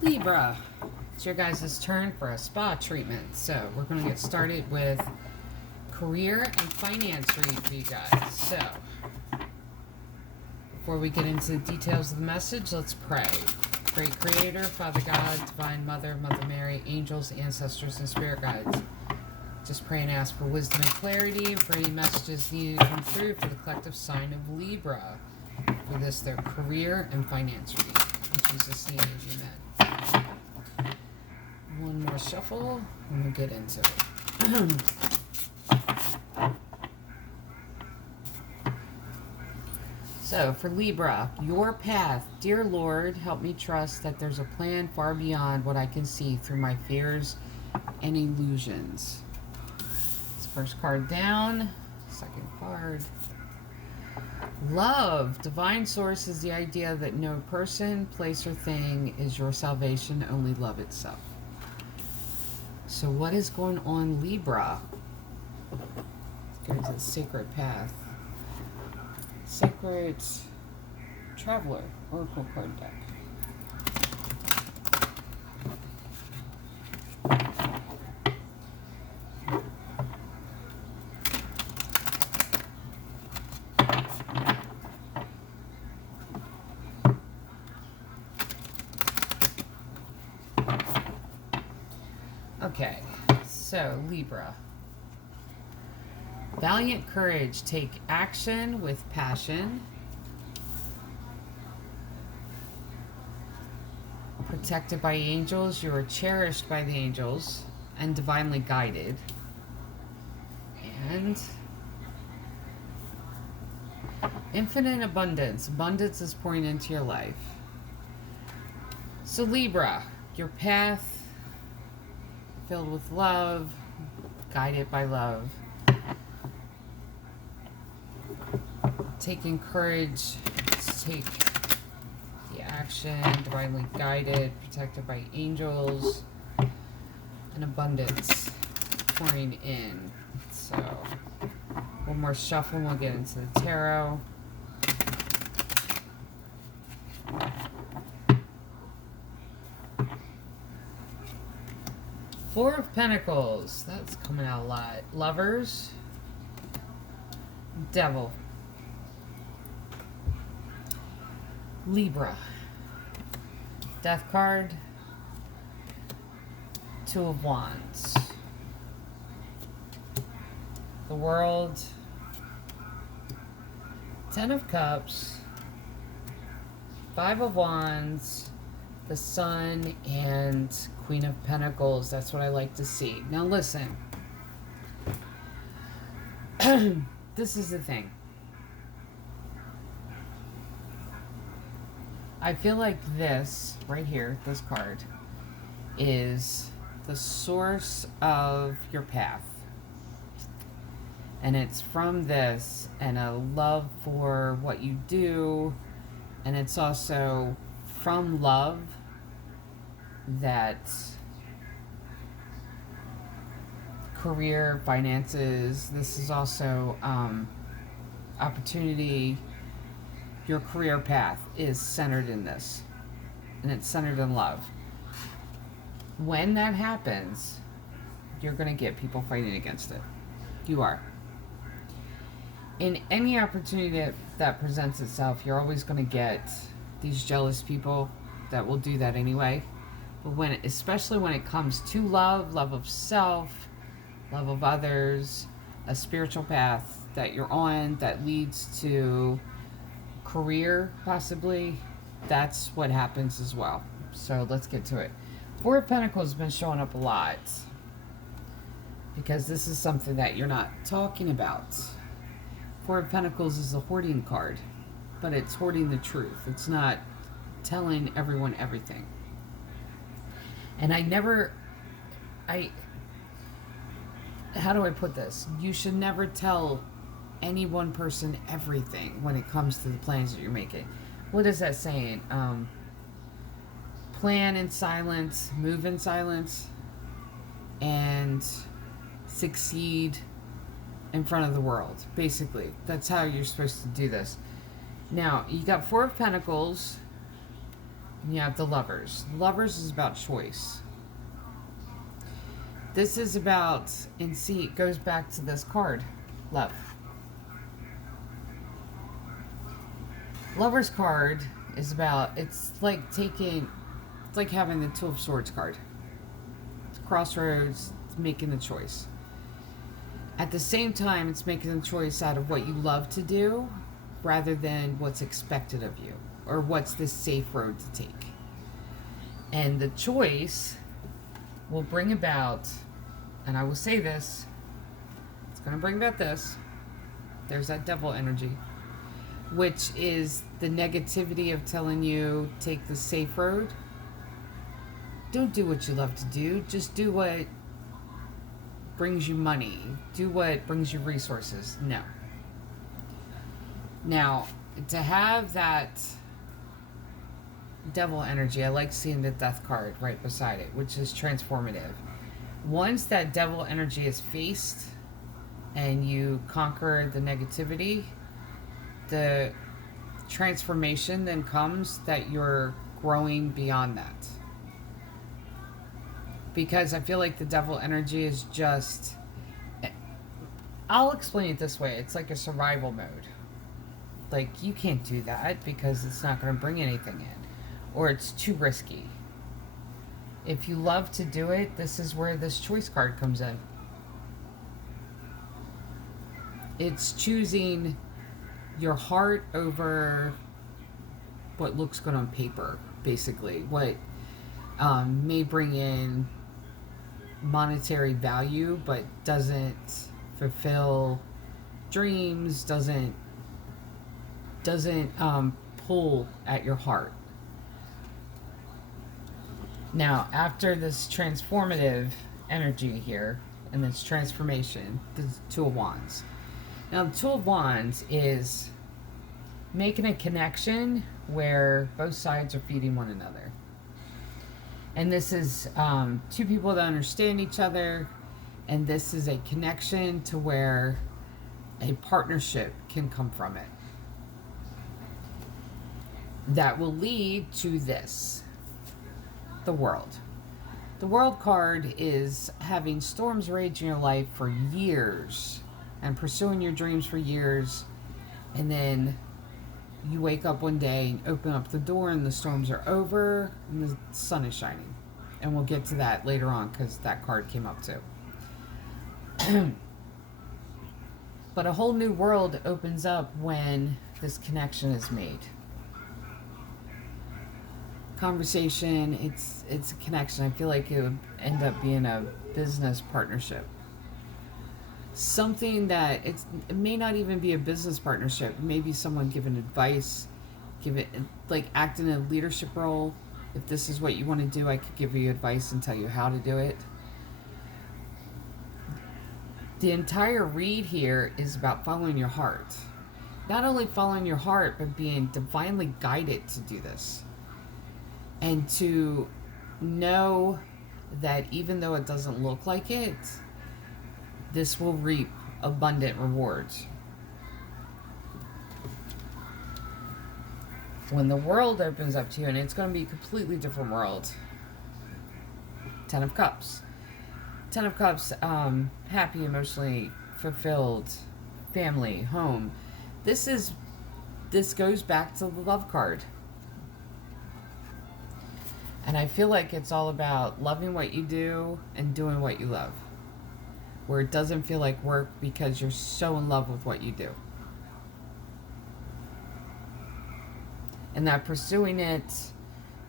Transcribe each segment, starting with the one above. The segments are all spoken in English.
Libra, it's your guys' turn for a spa treatment. So we're going to get started with career and finance read for you guys. So before we get into the details of the message, let's pray. Great Creator, Father God, Divine Mother, Mother Mary, angels, ancestors, and spirit guides. Just pray and ask for wisdom and clarity for any messages needed to come through for the collective sign of Libra. For this, their career and finance read. In Jesus' name, amen. One more shuffle, and we'll get into it. So, for Libra, your path. Dear Lord, help me trust that there's a plan far beyond what I can see through my fears and illusions. It's first card down, second card. Love. Divine source is the idea that no person, place, or thing is your salvation, only love itself. So what is going on, Libra? Let's go to the sacred path. Sacred Traveler, Oracle card deck. Okay, so Libra. Valiant courage, take action with passion. Protected by angels, you are cherished by the angels and divinely guided. And infinite abundance. Abundance is pouring into your life. So Libra, your path filled with love, guided by love. Taking courage to take the action, divinely guided, protected by angels, and abundance pouring in. So, one more shuffle and we'll get into the tarot. Four of Pentacles, that's coming out a lot. Lovers, Devil. Libra. Death card. Two of Wands. The World. Ten of Cups. Five of Wands. The Sun and Queen of Pentacles. That's what I like to see. Now listen. This is the thing. I feel like this, right here, this card, is the source of your path. And it's from this and a love for what you do. And it's also from love that career, finances, this is also opportunity. Your career path is centered in this, and it's centered in love. When that happens, you're going to get people fighting against it. You are. In any opportunity that presents itself, you're always going to get these jealous people that will do that anyway. But especially when it comes to love, love of self, love of others, a spiritual path that you're on that leads to career, possibly, that's what happens as well. So let's get to it. Four of Pentacles has been showing up a lot because this is something that you're not talking about. Four of Pentacles is a hoarding card, but it's hoarding the truth. It's not telling everyone everything. And how do I put this? You should never tell any one person everything when it comes to the plans that you're making. What is that saying? Plan in silence, move in silence, and succeed in front of the world. Basically, that's how you're supposed to do this. Now, you got Four of Pentacles, And you have the Lovers. Lovers is about choice. This is about, and see, it goes back to this card, love. Lover's card is about, it's like having the Two of Swords card. It's crossroads, it's making the choice. At the same time, it's making the choice out of what you love to do rather than what's expected of you or what's the safe road to take. And the choice will bring about, and I will say this, it's going to bring about this. There's that devil energy, which is the negativity of telling you take the safe road. Don't do what you love to do. Just do what brings you money. Do what brings you resources. No. Now, to have that devil energy, I like seeing the death card right beside it, which is transformative. Once that devil energy is faced and you conquer the negativity, the transformation then comes that you're growing beyond that. Because I feel like the devil energy is just, I'll explain it this way, it's like a survival mode. Like, you can't do that because it's not going to bring anything in, or it's too risky. If you love to do it, this is where this choice card comes in. It's choosing your heart over what looks good on paper, basically. What may bring in monetary value, but doesn't fulfill dreams, doesn't pull at your heart. Now, after this transformative energy here, and this transformation, the Two of Wands. Now, the Two of Wands is making a connection where both sides are feeding one another. And this is two people that understand each other, and this is a connection to where a partnership can come from it. That will lead to this, the World. The World card is having storms rage in your life for years and pursuing your dreams for years, and then you wake up one day and open up the door and the storms are over and the sun is shining. And we'll get to that later on because that card came up too. But a whole new world opens up when this connection is made. Conversation, it's a connection. I feel like it would end up being a business partnership. Something that it may not even be a business partnership. Maybe someone giving advice, act in a leadership role. If this is what you want to do, I could give you advice and tell you how to do it. The entire read here is about following your heart. Not only following your heart, but being divinely guided to do this. And to know that even though it doesn't look like it, this will reap abundant rewards. When the World opens up to you, and it's going to be a completely different world. Ten of Cups. Ten of Cups, happy, emotionally fulfilled, family, home. This goes back to the Love card. And I feel like it's all about loving what you do and doing what you love. Where it doesn't feel like work because you're so in love with what you do. And that pursuing it,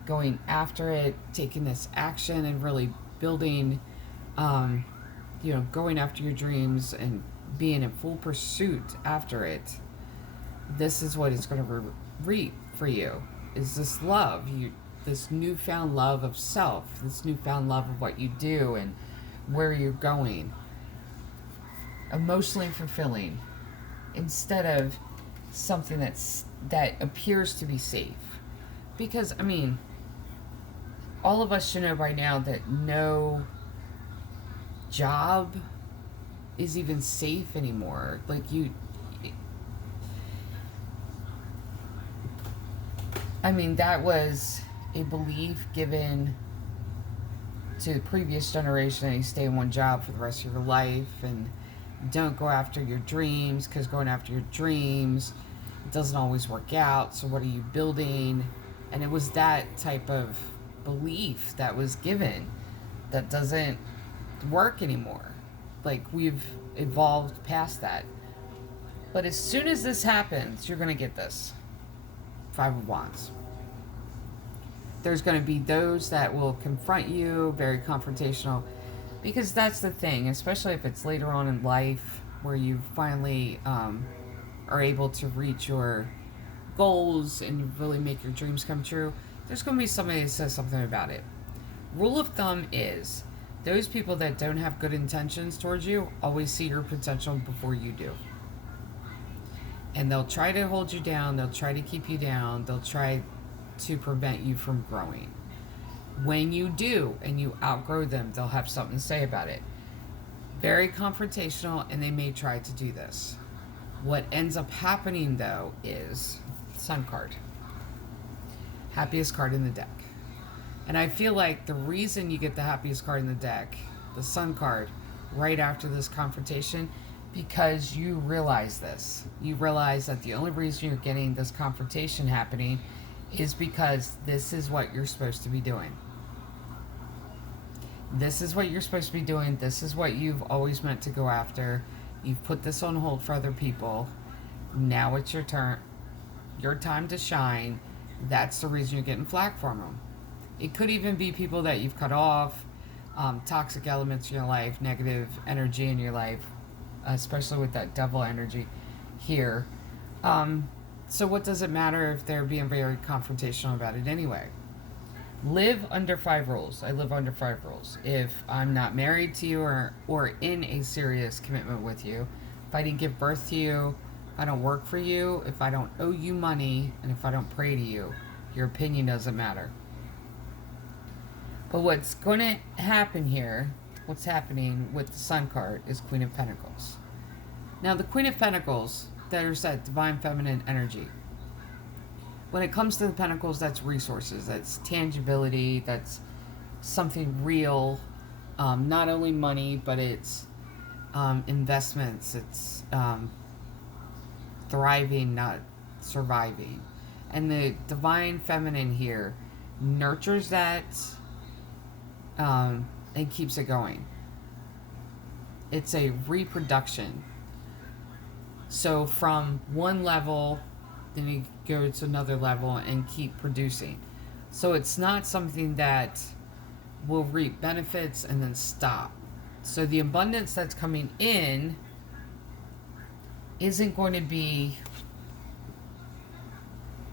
going after it, taking this action and really building, going after your dreams and being in full pursuit after it, this is what it's going to reap for you, is this love. This newfound love of self, this newfound love of what you do and where you're going. Emotionally fulfilling instead of something that appears to be safe. Because, all of us should know by now that no job is even safe anymore. That was a belief given to the previous generation that you stay in one job for the rest of your life and don't go after your dreams, because going after your dreams doesn't always work out. So what are you building? And it was that type of belief that was given that doesn't work anymore. Like, we've evolved past that. But as soon as this happens, you're going to get this Five of Wands. There's going to be those that will confront you, very confrontational, because that's the thing, especially if it's later on in life where you finally are able to reach your goals and really make your dreams come true. There's going to be somebody that says something about it. Rule of thumb is those people that don't have good intentions towards you always see your potential before you do. And they'll try to hold you down, they'll try to keep you down, they'll try to prevent you from growing. When you do and you outgrow them, they'll have something to say about it. Very confrontational, and they may try to do this. What ends up happening, though, is Sun card. Happiest card in the deck. And I feel like the reason you get the happiest card in the deck, the Sun card, right after this confrontation, because you realize this. You realize that the only reason you're getting this confrontation happening is because this is what you're supposed to be doing. This is what you're supposed to be doing. This is what you've always meant to go after. You've put this on hold for other people. Now it's your turn. Your time to shine. That's the reason you're getting flack from them. It could even be people that you've cut off, toxic elements in your life, negative energy in your life, especially with that devil energy here. So what does it matter if they're being very confrontational about it anyway? Live under 5 rules. I live under 5 rules. If I'm not married to you or in a serious commitment with you, if I didn't give birth to you, if I don't work for you, if I don't owe you money, and if I don't pray to you, your opinion doesn't matter. But what's going to happen here, what's happening with the Sun card, is Queen of Pentacles. Now, the Queen of Pentacles, there's that divine feminine energy. When it comes to the Pentacles, that's resources, that's tangibility, that's something real. Not only money, but it's investments, it's thriving, not surviving. And the divine feminine here nurtures that and keeps it going. It's a reproduction. So from one level, then you go to another level and keep producing. So it's not something that will reap benefits and then stop. So the abundance that's coming in isn't going to be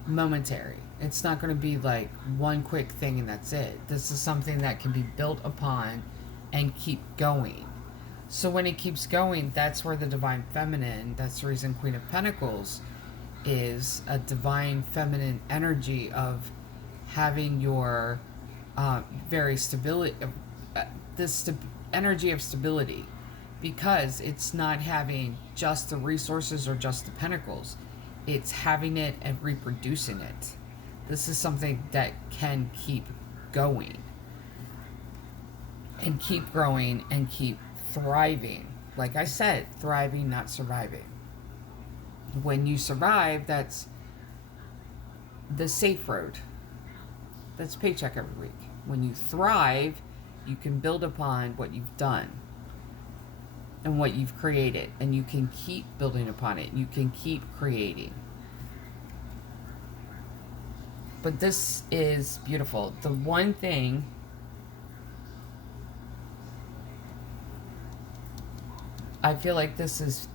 momentary. It's not going to be like one quick thing and that's it. This is something that can be built upon and keep going. So when it keeps going, that's where the divine feminine, that's the reason Queen of Pentacles is a divine feminine energy of having your very stability, this energy of stability, because it's not having just the resources or just the pentacles. It's having it and reproducing it. This is something that can keep going and keep growing and keep thriving. Like I said, thriving, not surviving. When you survive, that's the safe road. That's paycheck every week. When you thrive, you can build upon what you've done and what you've created, and you can keep building upon it. You can keep creating. But this is beautiful. The one thing I feel like this is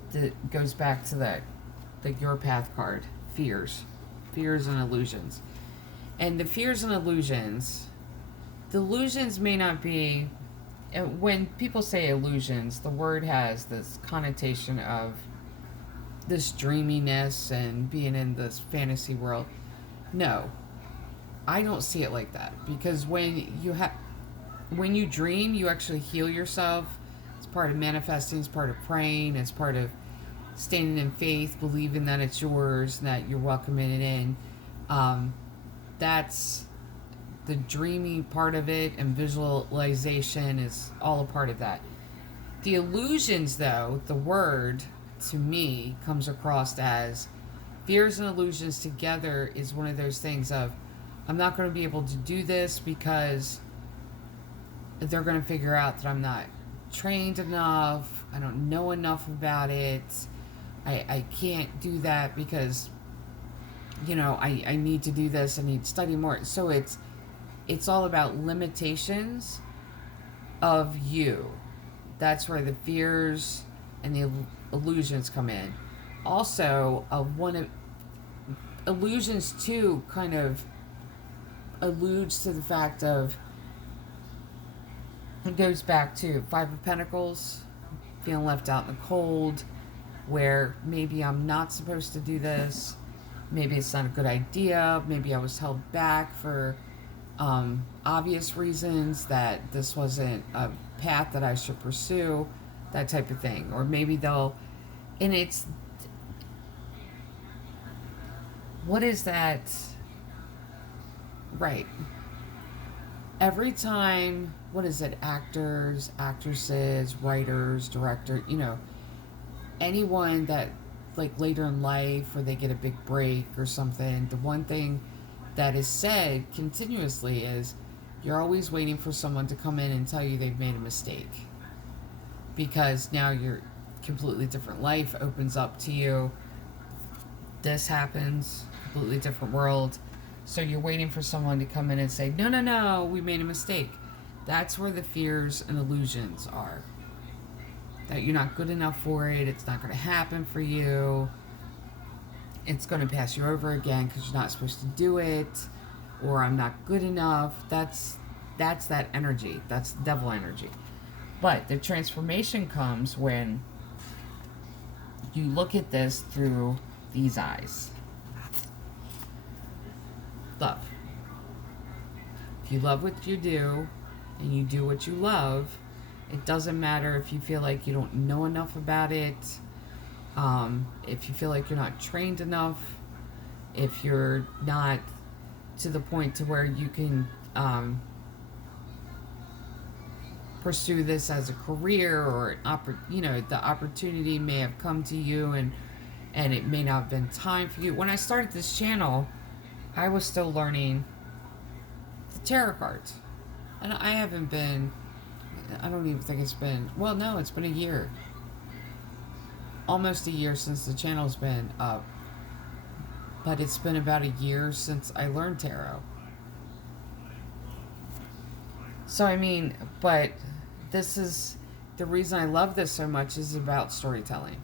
goes back to the Your Path card, fears and illusions. And the fears and illusions, the illusions may not be, when people say illusions, the word has this connotation of this dreaminess and being in this fantasy world. No, I don't see it like that, because when you dream, you actually heal yourself. It's part of manifesting, it's part of praying, it's part of standing in faith, believing that it's yours, that you're welcoming it in. That's the dreamy part of it and visualization is all a part of that. The illusions, though, the word to me comes across as fears and illusions together is one of those things of, I'm not going to be able to do this because they're going to figure out that I'm not trained enough, I don't know enough about it, I can't do that because, I need to do this, I need to study more. So it's all about limitations of you. That's where the fears and the illusions come in. Also, one of illusions too kind of alludes to the fact of, it goes back to Five of Pentacles, feeling left out in the cold, where maybe I'm not supposed to do this, maybe it's not a good idea, maybe I was held back for obvious reasons, that this wasn't a path that I should pursue, that type of thing. Or maybe and it's, what is that? Right. Every time, what is it? Actors, actresses, writers, director, anyone that, like, later in life, or they get a big break or something, the one thing that is said continuously is, you're always waiting for someone to come in and tell you they've made a mistake. Because now your completely different life opens up to you. This happens, completely different world. So you're waiting for someone to come in and say, no, no, no, we made a mistake. That's where the fears and illusions are. That you're not good enough for it, it's not going to happen for you, it's going to pass you over again because you're not supposed to do it, or I'm not good enough. That's that energy. That's devil energy. But the transformation comes when you look at this through these eyes. Love. If you love what you do and you do what you love, it doesn't matter if you feel like you don't know enough about it, if you feel like you're not trained enough, if you're not to the point to where you can pursue this as a career, or the opportunity may have come to you and it may not have been time for you. When I started this channel, I was still learning the tarot cards, and I don't even think it's been, well, no, it's been a year, almost a year since the channel's been up, but it's been about a year since I learned tarot. So but this is the reason I love this so much, is about storytelling,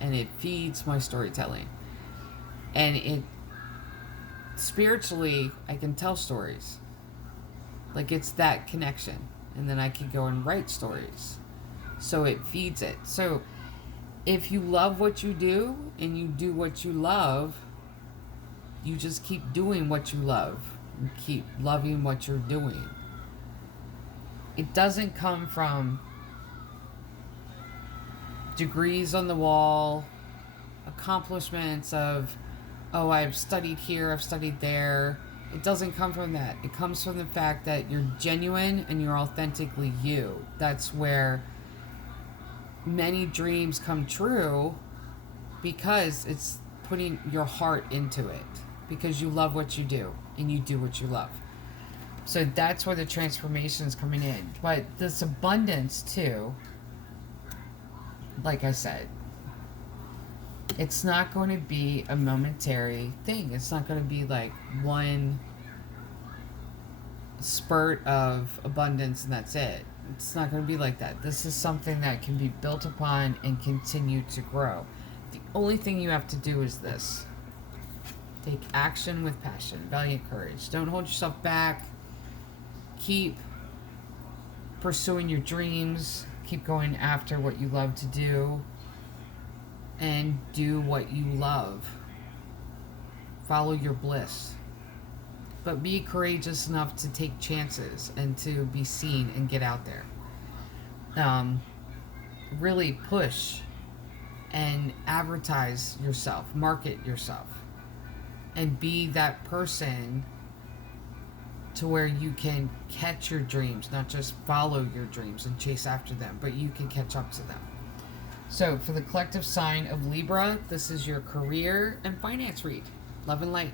and it feeds my storytelling, and it spiritually, I can tell stories, like, it's that connection, and then I can go and write stories, so it feeds it. So if you love what you do and you do what you love, you just keep doing what you love and keep loving what you're doing. It doesn't come from degrees on the wall, accomplishments of, oh, I've studied here, I've studied there. It doesn't come from that. It comes from the fact that you're genuine and you're authentically you. That's where many dreams come true, because it's putting your heart into it, because you love what you do and you do what you love. So that's where the transformation is coming in. But this abundance too, like I said, it's not going to be a momentary thing. It's not going to be like one spurt of abundance and that's it. It's not going to be like that. This is something that can be built upon and continue to grow. The only thing you have to do is this: take action with passion, valiant courage. Don't hold yourself back. Keep pursuing your dreams. Keep going after what you love to do. And do what you love. Follow your bliss. But be courageous enough to take chances and to be seen and get out there. Really push and advertise yourself, market yourself, and be that person to where you can catch your dreams, not just follow your dreams and chase after them, but you can catch up to them. So, for the collective sign of Libra, this is your career and finance read. Love and light.